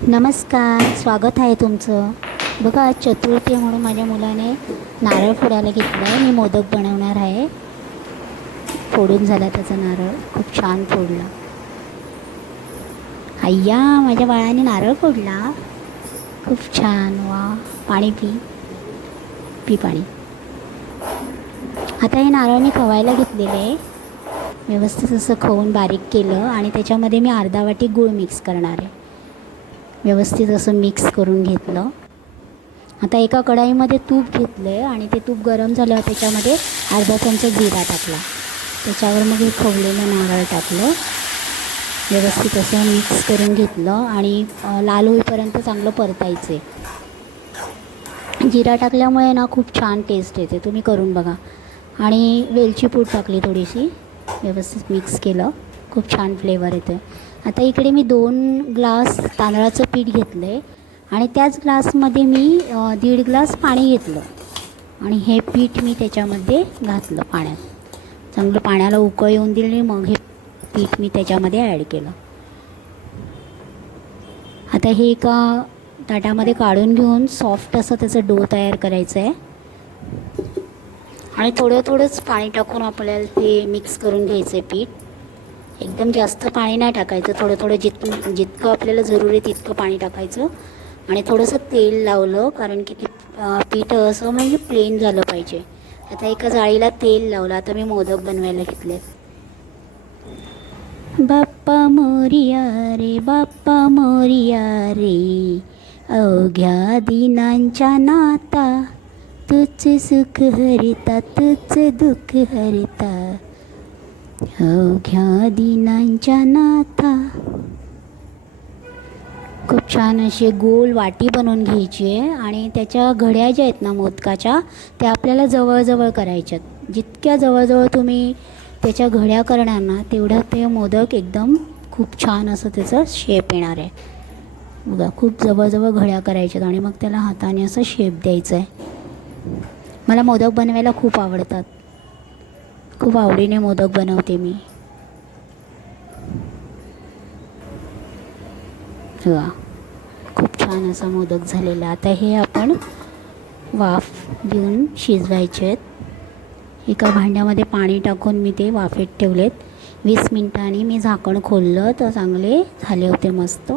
नमस्कार, स्वागत आहे तुमचं. बघा, आज चतुर्थी म्हणून माझ्या मुलाने नारळ फोडायला घेतला आहे. मी मोदक बनवणार आहे. फोडून झाला त्याचा नारळ, खूप छान फोडला. अय्या, माझ्या बाळाने नारळ फोडला, खूप छान. वा, पाणी पी पी पाणी. आता हे नारळ मी खवायला घेतलेलं आहे. व्यवस्थित असं खवून बारीक केलं आणि त्याच्यामध्ये मी अर्धा वाटी गूळ मिक्स करणार आहे. व्यवस्थित असं मिक्स करून घेतलं. आता एका कढाईमध्ये तूप घेतलं आहे आणि ते तूप गरम झालं, त्याच्यामध्ये अर्धा चमचा जिरा टाकला. त्याच्यावर मग हे खवलेलं नारळ टाकलं. व्यवस्थित असं मिक्स करून घेतलं आणि लाल होईपर्यंत चांगलं परतायचं आहे. जिरा टाकल्यामुळे ना खूप छान टेस्ट येते, तुम्ही करून बघा. आणि वेलची पूड टाकली थोडीशी, व्यवस्थित मिक्स केलं, खूप छान फ्लेवर येतो. आता इकडे मी 2 ग्लास तांदळाचं पीठ घेतलं आहे आणि त्याच ग्लासमध्ये मी 1.5 ग्लास पाणी घेतलं आणि हे पीठ मी त्याच्यामध्ये घातलं पाण्यात. चांगलं पाण्याला उकळ येऊन दिली, मग हे पीठ मी त्याच्यामध्ये ॲड केलं. आता हे एका ताटामध्ये काढून घेऊन सॉफ्ट असं त्याचं डो तयार करायचं आहे आणि थोडंच पाणी टाकून आपल्याला ते मिक्स करून घ्यायचं आहे पीठ. एकदम जास्त पाणी नाही टाकायचं, थोडं जितकं आपल्याला जरूर आहे तितकं पाणी टाकायचं. आणि थोडंसं तेल लावलं, कारण की ते पीठ असं म्हणजे प्लेन झालं पाहिजे. आता एका जाळीला तेल लावलं. आता मी मोदक बनवायला घेतले. बाप्पा मोरिया रे, बाप्पा मोरिया रे, अवघ्या दिनांच्या नाता, तुझे सुख हरिता, तुझे दुःख हरिता, अवघ्या दिनांच्या नाथा. खूप छान अशी गोल वाटी बनवून घ्यायची आहे आणि त्याच्या घड्या ज्या आहेत ना मोदकाच्या, त्या आपल्याला जवळजवळ करायच्यात. जितक्या जवळजवळ तुम्ही त्याच्या घड्या करणार ना, तेवढं ते मोदक एकदम खूप छान असं त्याचं शेप येणार आहे. बघा, खूप जवळजवळ घड्या करायच्यात आणि मग त्याला हाताने असं शेप द्यायचं आहे. मला मोदक बनवायला खूप आवडतात, खूप आवडीने मोदक बनवते मी. बघा, खूप छान असा मोदक झालेला. आता हे आपण वाफ देऊन शिजवायचे आहेत. एका भांड्यामध्ये पाणी टाकून मी ते वाफेत ठेवलेत. 20 मिनिटांनी मी झाकण खोललं तर चांगले झाले होते, मस्त.